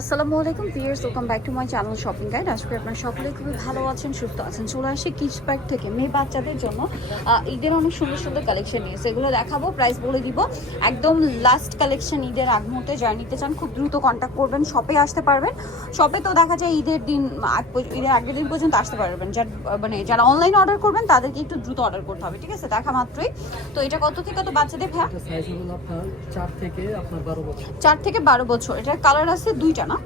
আসসালামু আলাইকুম viewers welcome back to my channel shopping guide আজকে আপনারা সকলে খুবই ভালো আছেন সুস্থ আছেন। চলে আসে কিডস প্যাক থেকে মেয়ে বাচ্চাদের জন্য ঈদের অনেক সুন্দর সুন্দর কালেকশন নিয়ে। সেগুলো দেখাবো প্রাইস বলে দিব। একদম লাস্ট কালেকশন ঈদের আগ মুহূর্তে যারা নিতে চান খুব দ্রুত কন্ট্যাক্ট করবেন শপে আসতে পারবেন। শপে তো দেখা যায় ঈদের দিন ঈদের আগের দিন পর্যন্ত আসতে পারবেন। যার মানে যারা অনলাইন অর্ডার করবেন তাদেরকে একটু দ্রুত অর্ডার করতে হবে ঠিক আছে? দেখা মাত্রই। তো এটা কত থেকে কত বাচ্চাদের ভ্যা এটা চার থেকে বারো বছর। এটার কালার আছে দুইটা। না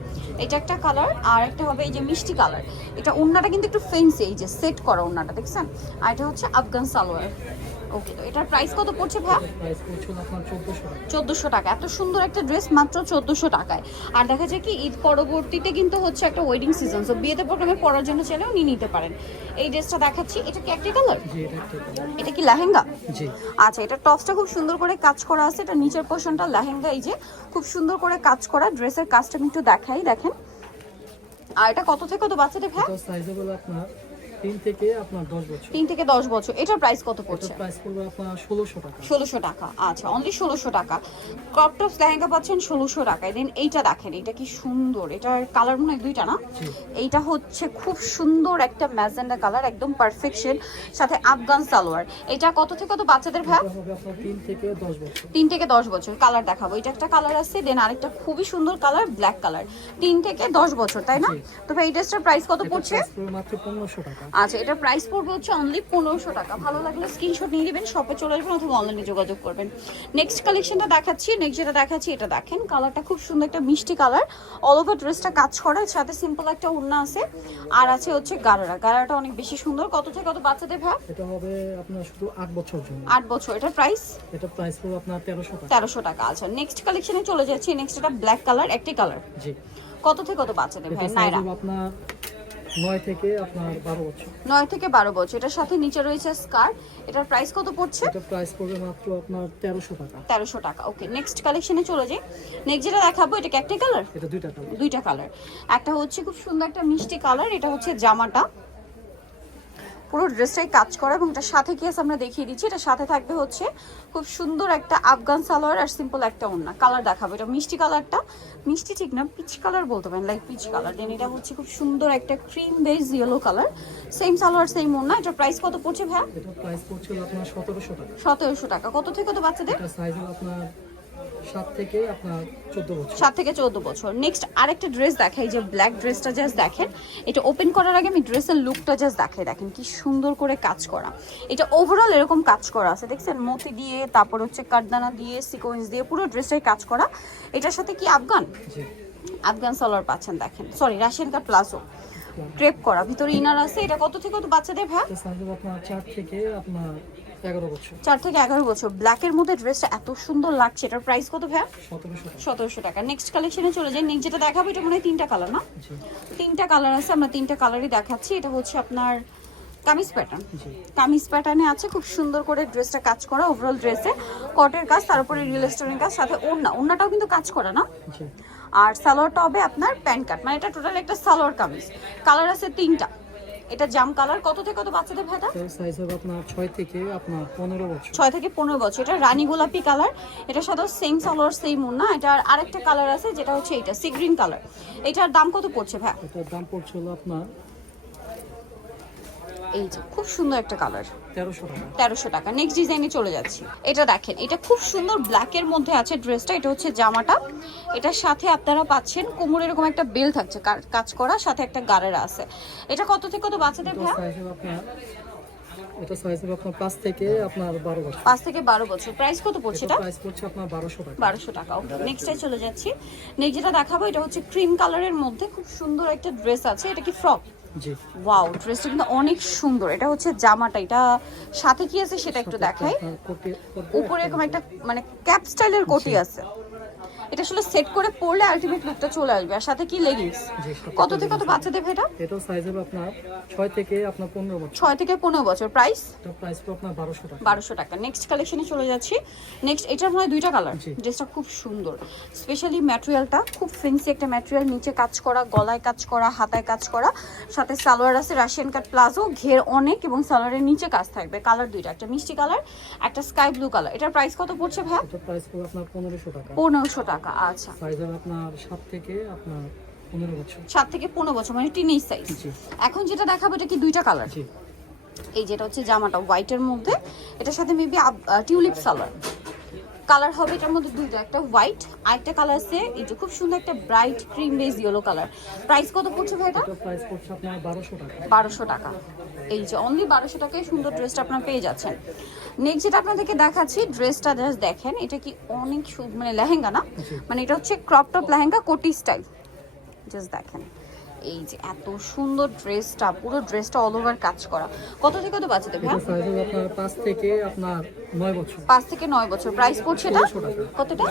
এটা একটা কালার আর একটা হবে এই যে মিষ্টি কালার এটা ওড়নাটা কিন্তু একটু ফেন্সি এই যে সেট করা ওড়নাটা, দেখছেন? আর এটা হচ্ছে আফগান সালোয়ার। ওকে তো এটার প্রাইস কত পড়ছে ভাই? চোদ্দোশো টাকা। এত সুন্দর একটা ড্রেস মাত্র চোদ্দোশো টাকায়। আর দেখা যায় কি ঈদ পরবর্তীতে কিন্তু হচ্ছে একটা ওয়েডিং সিজন সো বিয়েতে প্রোগ্রামে পরার জন্য চাইলেও নিয়ে নিতে পারেন। এই ড্রেসটা দেখাচ্ছি এটা কি একটা কালার এটা কি লেহেঙ্গা? আচ্ছা এটা টপসটা খুব সুন্দর করে কাজ করা আছে এটা নিচের পোর্শনটা লেহেঙ্গা এই যে খুব সুন্দর করে কাজ করা ড্রেসের কাজটা আমি একটু দেখাই দেখেন। আর এটা কত থেকে কত বাচ্চাদের এটা সাইজ হলো আপনার। তিন থেকে আপনার দশ বছর। তিন থেকে দশ বছর। এটার প্রাইস কত পড়ছে? প্রাইস পড়বে আপনার ষোলোশো টাকা। ষোলোশো টাকা। আচ্ছা অনলি ষোলোশো টাকা। ক্রপ টপস লেহেঙ্গা পাচ্ছেন ষোলোশো টাকায় দেন এইটা দেখেন এটা কি সুন্দর। এটার কালার মনে হয় দুইটা না? এইটা হচ্ছে খুব সুন্দর একটা ম্যাজেন্ডা কালার একদম পারফেকশন সাথে আফগান সালোয়ার। এটা কত থেকে কত বাচ্চাদের এটা তিন থেকে দশ বছর। তিন থেকে দশ বছর কালার দেখাবো। এটা একটা কালার আছে দেন আরেকটা খুবই সুন্দর কালার ব্ল্যাক কালার তিন থেকে দশ বছর তাই না? জি। তো ভাই এই ড্রেসটার প্রাইস কত পড়ছে? মাত্র পনেরোশো টাকা। আচ্ছা এটা প্রাইস পড়বে হচ্ছে অনলি পনেরোশো টাকা। ভালো লাগলে স্ক্রিনশট নিয়ে নেবেন শপে চলে আসবেন অথবা অনলাইনে যোগাযোগ করবেন। নেক্সট কালেকশনটা দেখাচ্ছি নেক্সট যেটা দেখাচ্ছি এটা দেখেন। কালারটা খুব সুন্দর একটা মিষ্টি কালার অল ওভার ড্রেসটা কাজ করা সাথে সিম্পল একটা ওড়না আছে। আর আছে হচ্ছে গারারা। গারাটা অনেক বেশি সুন্দর। কত থেকে কত বাচ্চাদের ভাব এটা হবে আপনার শুধু আট বছর জন্য। আট বছর। এটার প্রাইস এটা প্রাইস পড়বে আপনার তেরোশো টাকা। তেরোশো টাকা। আচ্ছা নেক্সট কালেকশনে চলে যাচ্ছি। নেক্সট এটা ব্ল্যাক কালার একটি কালার জি। কত থেকে কত বাচ্চাদের এটা ভাই? নাইরা। আপনার নয় থেকে আপনার বারো বছর। 9 থেকে বারো বছর। এটার সাথে নিচে রয়েছে স্কার এটার প্রাইস কত পড়ছে? এটা প্রাইস পড়বে মাত্র আপনার তেরোশো টাকা। 1300 টাকা। ওকে নেক্সট কালেকশনে চলে যাই। নেক্সট যেটা দেখাবো এটা কি একটা কালার এটা দুইটা কালার দুইটা কালার একটা হচ্ছে খুব সুন্দর একটা মিষ্টি কালার এটা হচ্ছে জামাটা। পুরো ড্রেসটাই কাজ করা এবং এটার সাথে কি আছে আমরা দেখিয়ে দিচ্ছি। এটা সাথে থাকবে হচ্ছে খুব সুন্দর একটা আফগান সালোয়ার আর সিম্পল একটা ওড়না। কালার দেখাবো। এটা মিষ্টি কালারটা মিষ্টি ঠিক না পিচ কালার বলতে পারেন লাইক পিচ কালার দেন এটা হচ্ছে খুব সুন্দর একটা cream base yellow colour same salwar same ওড়না। এটার প্রাইস কত পড়ছে ভাই এটা প্রাইস পড়ছিল আপনার সতেরোশো টাকা। সতেরোশো টাকা। কত থেকে কত বাচ্চাদের? এটা সাইজ আপনার সাত থেকে আপনার চোদ্দ বছর। সাত থেকে চোদ্দ বছর। নেক্সট আরেকটা ড্রেস দেখাই যে ব্ল্যাক ড্রেসটা জাস্ট দেখেন। এটা ওপেন করার আগে আমি ড্রেসের লুকটা জাস্ট দেখাই দেখেন কি সুন্দর করে কাজ করা। এটা ওভারঅল এরকম কাজ করা আছে দেখছেন? মতি দিয়ে তারপর হচ্ছে কাঠদানা দিয়ে সিকোয়েন্স দিয়ে পুরো ড্রেসটাই কাজ করা। এটার সাথে কি আফগান? জি। আফগান সালোয়ার পাচ্ছেন দেখেন। Sorry Russian cut palazzo. Crepe করা। ভিতরে ইনার আছে এটা কত থেকে কত? বাচ্চাদের এটা আপনার চার থেকে আপনার চার থেকে এগারো বছর। ব্ল্যাকের মধ্যে ড্রেসটা এত সুন্দর লাগছে। এটার প্রাইস কত ভ্যা সতেরোশো টাকা। নেক্সট কালেকশনে চলে যাই। নেক্সট যেটা দেখাবো এটা মনে হয় তিনটা কালার না? তিনটা কালার আছে আমরা তিনটা কালারই দেখাচ্ছি। এটা হচ্ছে আপনার কামিজ প্যাটার্ন কামিজ প্যাটার্নে আছে খুব সুন্দর করে ড্রেসটা কাজ করা ওভারঅল ড্রেসে কটের কাজ তার উপরে রিয়েল স্টোনের কাজ সাথে ওড়না। ওড়নাটাও কিন্তু কাজ করা না? আর সালোয়ারটা হবে আপনার প্যান্ট কাট। মানে এটা টোটাল একটা সালোয়ার কামিজ। কালার আছে তিনটা। এটা জাম কালার? কত থেকে কত বাচ্চাদের ভেদা সাইজ হবে আপনার ছয় থেকে আপনার পনেরো বছর। ছয় থেকে পনেরো বছর। এটা রানী গোলাপি কালার। এটা সাথে সেম সালোয়ার সেম না এটা আরেকটা কালার আছে যেটা হচ্ছে এটা সি গ্রিন কালার এটার দাম কত পড়ছে ভাই এটার দাম পড়ছিল আপনার এই যে খুব সুন্দর একটা কালার। তেরোশো টাকা। নেক্সট ডিজাইনে চলে যাচ্ছি। এটা দেখেন এটা খুব সুন্দর ব্ল্যাকের মধ্যে আছে ড্রেসটা এটা হচ্ছে জামাটা। এটার সাথে আপনারা পাচ্ছেন কোমর এরকম একটা বেল থাকছে কাজ করা সাথে একটা আছে। এটা কত থেকে কত বাচ্চাদের ভাইয়া? এটা সাইজ হবে আপনার থেকে আপনার বছর। থেকে প্রাইস কত পড়ছে এটা এটা প্রাইস পড়ছে আপনার বারোশো টাকা। বারোশো টাকা ওকে নেক্সটে চলে যাচ্ছি। নেক্সট যেটা দেখাবো এটা হচ্ছে ক্রিম কালারের মধ্যে খুব সুন্দর একটা ড্রেস আছে। এটা কি ফ্রক ওয়াও ড্রেসটা কিন্তু অনেক সুন্দর। এটা হচ্ছে জামাটা এটা সাথে কি আছে সেটা একটু দেখাই। উপরে এরকম একটা মানে ক্যাপ স্টাইলের কোটি আছে। এটা আসলে সেট করে পরলে আলটিমেট লুকটা চলে আসবে। আর সাথে কি লেগিংস কত থেকে কত বাচ্চাদের এটা এটাও সাইজ হবে আপনার ছয় থেকে আপনার পনেরো বছর। ছয় থেকে পনেরো বছর। প্রাইস এটা প্রাইস পড়বে আপনার বারোশো টাকা। বারোশো টাকা। নেক্সট কালেকশনে চলে যাচ্ছি। নেক্সট এটার হয় দুইটা কালার। ড্রেসটা খুব সুন্দর। স্পেশালি ম্যাটেরিয়ালটা খুব ফেন্সি একটা ম্যাটেরিয়াল নিচে কাজ করা গলায় কাজ করা হাতায় কাজ করা। সাথে সালোয়ার আছে রাশিয়ান কাট প্লাজো ঘের অনেক এবং সালোয়ারের নিচে কাজ থাকবে। কালার দুইটা একটা মিষ্টি কালার একটা স্কাই ব্লু কালার এটার প্রাইস কত পড়ছে ভাই এটা প্রাইস পড়বে আপনার পনেরোশো টাকা। পনেরোশো টাকা। টাকা আচ্ছা। সাইজ হবে আপনার সাত থেকে আপনার পনেরো বছর। 7 থেকে পনেরো বছর মানে টিনেজ সাইজ এখন যেটা দেখাবো এটা কি দুইটা কালার জি। এই যেটা হচ্ছে জামাটা হোয়াইটের মধ্যে। এটার সাথে মেবি টিউলিপ কালার কালার হবে এটার মধ্যে দুইটা একটা হোয়াইট আর একটা কালার আছে এই যে খুব সুন্দর একটা bright cream beige yellow colour. Price কত পড়ছে ভাই এটা এটা প্রাইস পড়ছে আপনার বারোশো টাকা। এই যে অনলি বারোশো টাকায় সুন্দর ড্রেসটা আপনার পেয়ে যাচ্ছেন। নেক্সট যেটা আপনাদেরকে দেখাচ্ছি ড্রেসটা জাস্ট দেখেন এটা কি অনেক মানে লেহেঙ্গা না? মানে এটা হচ্ছে ক্রপ টপ লেহেঙ্গা কোটি স্টাইল জাস্ট দেখেন। এই যে এত সুন্দর ড্রেসটা পুরো ড্রেসটা অল ওভার কাজ করা। কত থেকে কত বাচ্চাদের ভাই হবে আপনার পাঁচ থেকে আপনার নয় বছর। পাঁচ থেকে নয় বছর। প্রাইস পড়ছে এটা? কতটা?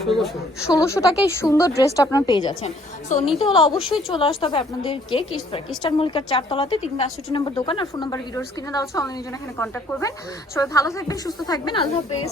ষোলোশো। টাকায় সুন্দর ড্রেসটা আপনার পেয়ে যাচ্ছেন। সো নিতে হলে অবশ্যই চলে আসতে হবে আপনাদেরকে কিস্টার কিস্টার মল্লিকার চারতলাতে। তিন বাষট্টি নম্বর দোকান আর ফোন নাম্বার ভিডিওস কিনে দেওয়া হচ্ছে অনলাইনের জন্য এখানে কন্ট্যাক্ট করবেন। সবাই ভালো থাকবেন সুস্থ থাকবেন। আল্লাহ হাফেজ।